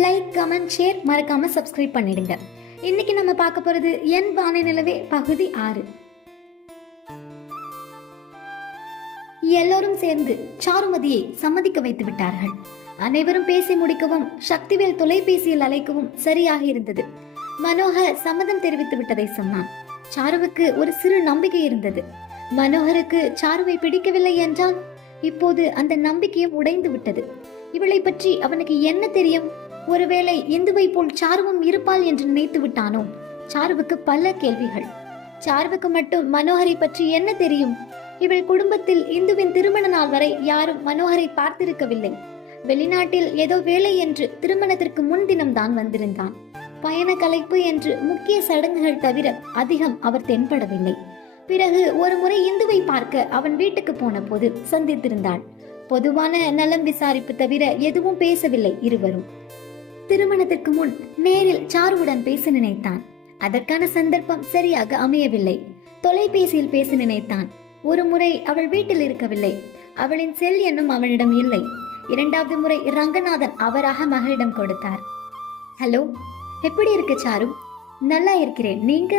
Like, comment, share, மறக்காம subscribe பண்ணிடுங்க. இன்னைக்கு நம்ம பார்க்க போறது என் வானை நிலவே பகுதி 6. எல்லோரும் சேர்ந்து சாருமதியை சம்மதிக்க வைத்து விட்டார்கள். அனைவரும் பேசி முடிக்கவும் சக்திவேல் தொலைபேசியில் அழைக்கவும் சரியாக இருந்தது. மனோகர் சம்மதம் தெரிவித்து விட்டதை சொன்னான். சாருவுக்கு ஒரு சிறு நம்பிக்கை இருந்தது. மனோகருக்கு சாருவை பிடிக்கவில்லை என்றால் இப்போது அந்த நம்பிக்கையும் உடைந்து விட்டது. இவளை பற்றி அவனுக்கு என்ன தெரியும்? ஒருவேளை இந்துவை போல் சாருவும் இருப்பாள் என்று நினைத்து விட்டானோ? சாருவுக்கு பல கேள்விகள். சாருவுக்கு மட்டும் மனோகரை பற்றி என்ன தெரியும்? இவள் குடும்பத்தில் இந்துவின் திருமண நாள் வரை யாரும் மனோகரை பார்த்திருக்கவில்லை. வெளிநாட்டில் ஏதோ வேலை என்று திருமணத்திற்கு முன்தினம் தான் வந்திருந்தான். பயண கலைப்பு என்று முக்கிய சடங்குகள் தவிர அதிகம் அவர் தென்படவில்லை. பிறகு ஒரு முறை இந்துவை பார்க்க அவன் வீட்டுக்கு போன போது சந்தித்திருந்தாள். பொதுவான நலம் விசாரிப்பு தவிர எதுவும் பேசவில்லை இருவரும். திருமணத்திற்கு முன் நேரில் சாருவுடன் பேச நினைத்தான். அதற்கான சந்தர்ப்பம் சரியாக அமையவில்லை. தொலைபேசியில் பேச நினைத்தான். ஒரு முறை அவள் வீட்டில் இருக்கவில்லை. அவளின் செல் எண்ணும் அவனிடம் இல்லை. இரண்டாவது முறை ரங்கநாதன் அவராக மகளிடம் கொடுத்தார். ஹலோ, எப்படி இருக்கு சாரு? நல்லா இருக்கிறேன், நீங்க?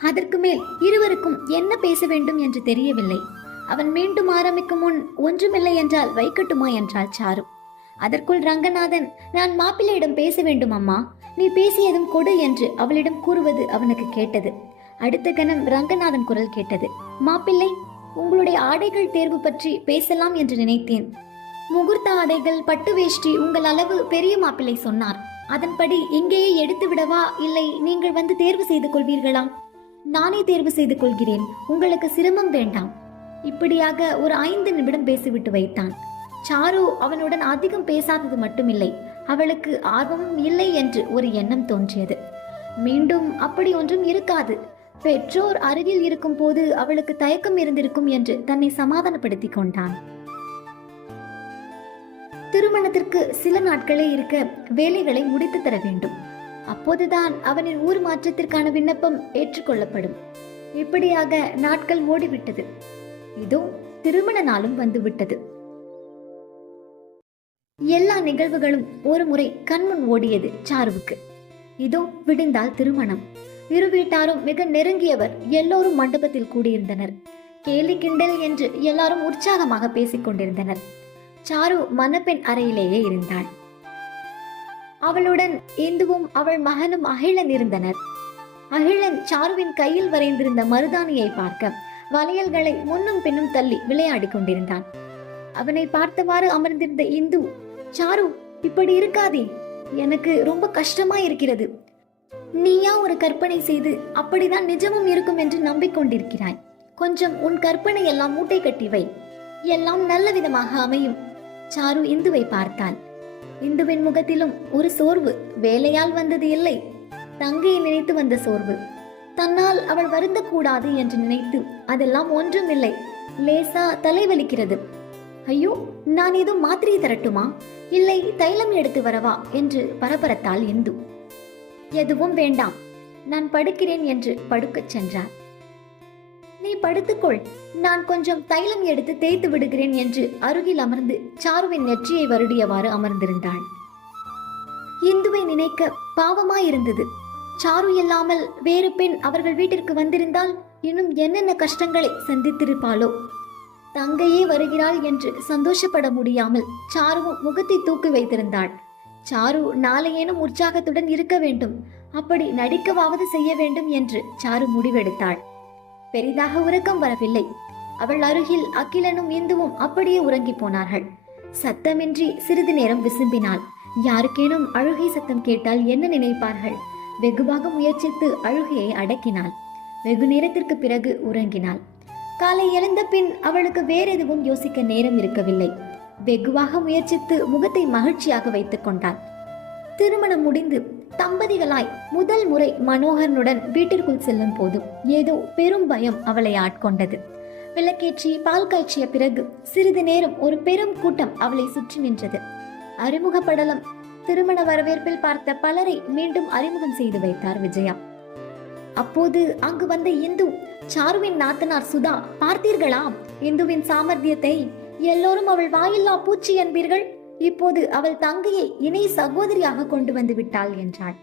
அதற்கு மேல் இருவருக்கும் என்ன பேச வேண்டும் என்று தெரியவில்லை. அவன் மீண்டும் ஆரம்பிக்கும் முன் ஒன்றுமில்லை என்றால் வைக்கட்டுமா என்றாள் சாரு. அதற்குள் ரங்கநாதன், நான் மாப்பிள்ளையிடம் பேச வேண்டும் அம்மா, நீ பேசியதும் கொடு என்று அவளிடம் கூறுவது அவனுக்கு கேட்டது. அடுத்த கணம் ரங்கநாதன் குரல் கேட்டது. மாப்பிள்ளை, உங்களுடைய ஆடைகள் தேர்வு பற்றி பேசலாம் என்று நினைத்தேன். முகூர்த்த ஆடைகள், பட்டு வேஷ்டி உங்கள் அளவு பெரிய மாப்பிள்ளை சொன்னார். அதன்படி இங்கேயே எடுத்து விடவா, இல்லை நீங்கள் வந்து தேர்வு செய்து கொள்வீர்களா? நானே தேர்வு செய்து கொள்கிறேன், உங்களுக்கு சிரமம் வேண்டாம். இப்படியாக ஒரு 5 நிமிடம் பேசிவிட்டு வைத்தான். சாரு அவனுடன் அதிகம் பேசாதது மட்டுமில்லை, அவளுக்கு ஆர்வமும் இல்லை என்று ஒரு எண்ணம் தோன்றியது. மீண்டும் அப்படி ஒன்றும் இருக்காது. பெற்றோர் அருகில் இருக்கும் போது அவளுக்கு தயக்கம் இருந்திருக்கும் என்று தன்னை சமாதானப்படுத்திக் கொண்டான். திருமணத்திற்கு சில நாட்களே இருக்க வேலைகளை முடித்து தர வேண்டும். அப்போதுதான் அவனின் ஊர் மாற்றத்திற்கான விண்ணப்பம் ஏற்றுக்கொள்ளப்படும். இப்படியாக நாட்கள் ஓடிவிட்டது. இதோ திருமண நாளும் வந்துவிட்டது. எல்லா நிகழ்வுகளும் ஒரு முறை கண்முன் ஓடியது சாருவுக்கு. இதோ விடிந்தால் திருமணம். இரு வீட்டாரும் மிக நெருங்கியவர். எல்லோரும் மண்டபத்தில் கூடியிருந்தனர். கேலி கிண்டல் என்று எல்லாரும் உற்சாகமாக பேசிக் கொண்டிருந்தனர். சாரு மணப்பெண் அறையிலேயே இருந்தாள். அவளுடன் இந்துவும் அவள் மகனும் அகிலன் இருந்தனர். அகிலன் சாருவின் கையில் வரைந்திருந்த மருதாணியை பார்க்க வளையல்களை முன்னும் பின்னும் தள்ளி விளையாடி கொண்டிருந்தான். அவனை பார்த்தவாறு அமர்ந்திருந்த இந்து, சாரு, இப்படி இருக்காதே, எனக்கு ரொம்ப கஷ்டமா இருக்கிறது. நீயா ஒரு கற்பனை செய்து அப்படிதான் நிஜமும் இருக்கும் என்று நம்பிக்கொண்டிருக்கிறாய். கொஞ்சம் உன் கற்பனை எல்லாம் மூட்டை கட்டி வை, எல்லாம் நல்ல விதமாக அமையும். சாரு இந்துவை பார்த்தாள். இந்துவின் முகத்திலும் ஒரு சோர்வு. வேலையால் வந்தது இல்லை, தங்கையை நினைத்து வந்த சோர்வு. தன்னால் அவள் வருந்த கூடாது என்று நினைத்து, அதெல்லாம் ஒன்றும் இல்லை, லேசா தலைவலிக்கிறது. ஐயோ, நான் ஏதோ மாத்திரை தரட்டுமா, இல்லை தைலம் எடுத்து வரவா என்று பரபரத்தாள் இந்து. எதுவும் வேண்டாம், நான் படுக்கிறேன் என்று படுக்கச் சென்றார். நீ படுத்துக்கொள், நான் கொஞ்சம் தைலம் எடுத்து தேய்த்து விடுகிறேன் என்று அருகில் அமர்ந்து சாருவின் நெற்றியை வருடியவாறு அமர்ந்திருந்தாள். இந்துவை நினைக்க பாவமாயிருந்தது. சாரு இல்லாமல் வேறு பெண் அவர்கள் வீட்டிற்கு வந்திருந்தால் இன்னும் என்னென்ன கஷ்டங்களை சந்தித்திருப்பாளோ. தங்கையே வருகிறாள் என்று சந்தோஷப்பட முடியாமல் சாருவும் முகத்தை தூக்கி வைத்திருந்தாள். சாரு நாளையேனும் உற்சாகத்துடன் இருக்க வேண்டும், அப்படி நடிக்கவாவது செய்ய வேண்டும் என்று சாரு முடிவெடுத்தாள். பெரிதாக உறக்கம் வரவில்லை. அவள் அருகில் அகிலனும் இந்துவும் அப்படியே உறங்கி போனார்கள். சத்தமின்றி சிறிது நேரம் விசும்பினாள். யாருக்கேனும் அழுகை சத்தம் கேட்டால் என்ன நினைப்பார்கள்? வெகுவாக முயற்சித்து அழுகையை அடக்கினாள். வெகு நேரத்திற்கு பிறகு உறங்கினாள். காலை எழுந்த பின் அவளுக்கு வேற எதுவும் யோசிக்க நேரம் இருக்கவில்லை. வெகுவாக முயற்சித்து முகத்தை மகிழ்ச்சியாக வைத்துக் கொண்டாள். திருமணம் முடிந்து தம்பதிகளாய் முதல் முறை மனோகரனுடன் வீட்டிற்குள் செல்லும் போதும் ஏதோ பெரும் பயம் அவளை ஆட்கொண்டது. விளக்கேற்றி பால் காய்ச்சிய பிறகு சிறிது நேரம் ஒரு பெரும் கூட்டம் அவளை சுற்றி நின்றது. அறிமுக படலம். திருமண வரவேற்பில் பார்த்த பலரை மீண்டும் அறிமுகம் செய்து வைத்தார் விஜயா. அப்போது அங்கு வந்த இந்து, சாருவின் நாத்தனார் சுதா, பார்த்தீர்களா இந்துவின் சாமர்த்தியத்தை? எல்லோரும் அவள் வாயில்லா பூச்சி என்பீர்கள், இப்போது அவள் தங்கையை இணை சகோதரியாக கொண்டு வந்து விட்டாள் என்றாள்.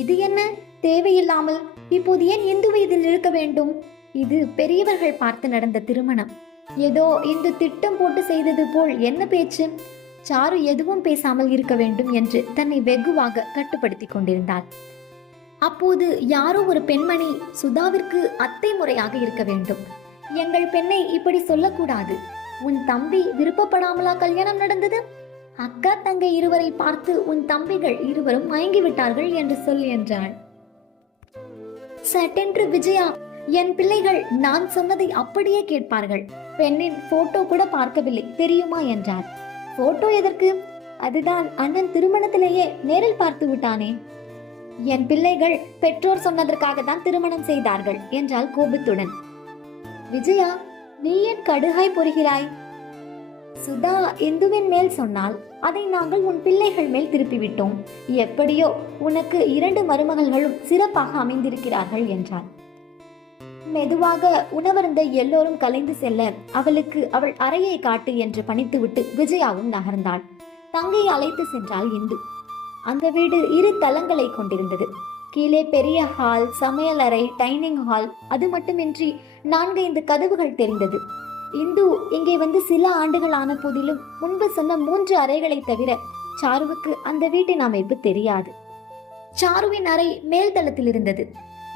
இது என்ன தேவையில்லாமல் இப்போது ஏன் இந்துவை இதில் இழுக்க வேண்டும்? இது பெரியவர்கள் பார்த்து நடந்த திருமணம். ஏதோ இந்து திட்டம் போட்டு செய்தது போல் என்ன பேச்சு? சாரு எதுவும் பேசாமல் இருக்க வேண்டும் என்று தன்னை வெகுவாக கட்டுப்படுத்தி கொண்டிருந்தாள். அப்போது யாரோ ஒரு பெண்மணி சுதாவிற்கு அத்தை முறையாக இருக்க வேண்டும். எங்கள் பெண்ணை இப்படி சொல்லக்கூடாது. உன் தம்பி விருப்பப்படாமலா கல்யாணம் நடந்தது? அக்கா தங்கை இருவரை பார்த்து உன் தம்பிகள் இருவரும் மயங்கி விட்டார்கள் என்று சொல் என்றாள். சட்டென்று விஜயா, என் பிள்ளைகள் நான் சொன்னதை அப்படியே கேட்பார்கள். பெண்ணின் போட்டோ கூட பார்க்கவில்லை தெரியுமா என்றார். போட்டோ எதற்கு? அதுதான் அண்ணன் திருமணத்திலேயே நேரில் பார்த்து விட்டானே. என் பிள்ளைகள் பெற்றோர் சொன்னதற்காக தான் திருமணம் செய்தார்கள் என்றாள் கோபத்துடன். விஜயா, நீ ஏன் கடுகாய் பொறுகிறாய்? சுதா இந்துவின் மேல் சொன்னால் அதை நாங்கள் உன் பிள்ளைகள் மேல் திருப்பிவிட்டோம். எப்படியோ உனக்கு 2 மருமகள்களும் சிறப்பாக அமைந்திருக்கிறார்கள் என்றார். மெதுவாக உணவருந்த எல்லோரும் கலைந்து செல்ல அவளுக்கு அவள் அறையை காட்டு என்று பணித்துவிட்டு விஜயாவும் நகர்ந்தாள். தங்கையை அழைத்து சென்றாள் இந்து. அந்த வீடு 2 தளங்களை கொண்டிருந்தது. கீழே பெரிய ஹால், சமையலறை, டைனிங் ஹால், அது மட்டுமின்றி 4-5 கதவுகள் தெரிந்தது. இந்து இங்கே வந்து சில ஆண்டுகள் ஆன போதிலும் முன்பு சொன்ன 3 அறைகளை தவிர சாருவுக்கு அந்த வீட்டின் அமைப்பு தெரியாது. சாருவின் அறை மேல் தளத்தில் இருந்தது.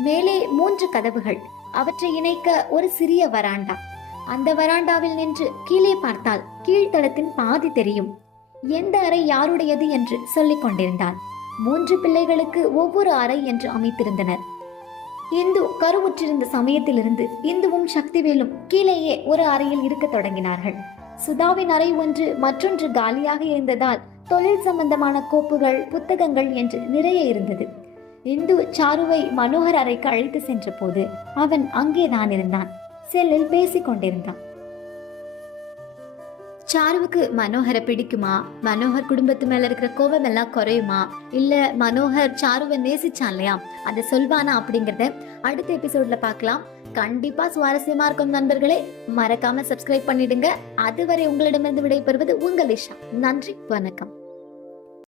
மேலே 3 கதவுகள், அவற்றை இணைக்க ஒரு சிறிய வராண்டா. அந்த வராண்டாவில் நின்று கீழே பார்த்தால் கீழ்த்தளத்தின் பாதி தெரியும். எந்த அறை யாருடையது என்று சொல்லிக் கொண்டிருந்தார். 3 பிள்ளைகளுக்கு ஒவ்வொரு அறை என்று அமைத்திருந்தனர். இந்து கருவுற்றிருந்த சமயத்திலிருந்து இந்துவும் சக்திவேலும் கீழேயே ஒரு அறையில் இருக்க தொடங்கினார்கள். சுதாவின் அறை ஒன்று மற்றொன்று காலியாக இருந்ததால் தொழில் சம்பந்தமான கோப்புகள், புத்தகங்கள் என்று நிறைய இருந்தது. இந்து சாருவை மனோகர் அறைக்கு அழைத்து சென்ற போது அவன் அங்கேதான் இருந்தான். செல்லில் பேசிக் கொண்டிருந்தான். சாருவுக்கு மனோகரை பிடிக்குமா? மனோகர் குடும்பத்து மேல இருக்கிற கோபம் எல்லாம் குறையுமா? இல்ல மனோகர் சாருவை நேசிச்சான் இல்லையா, அதை சொல்வானா அப்படிங்கறத அடுத்த எபிசோட்ல பார்க்கலாம். கண்டிப்பா சுவாரஸ்யமா இருக்கும் நண்பர்களே. மறக்காம சப்ஸ்கிரைப் பண்ணிடுங்க. அதுவரை உங்களிடமிருந்து விடைபெறுவது உங்கள் இஷா. நன்றி, வணக்கம்.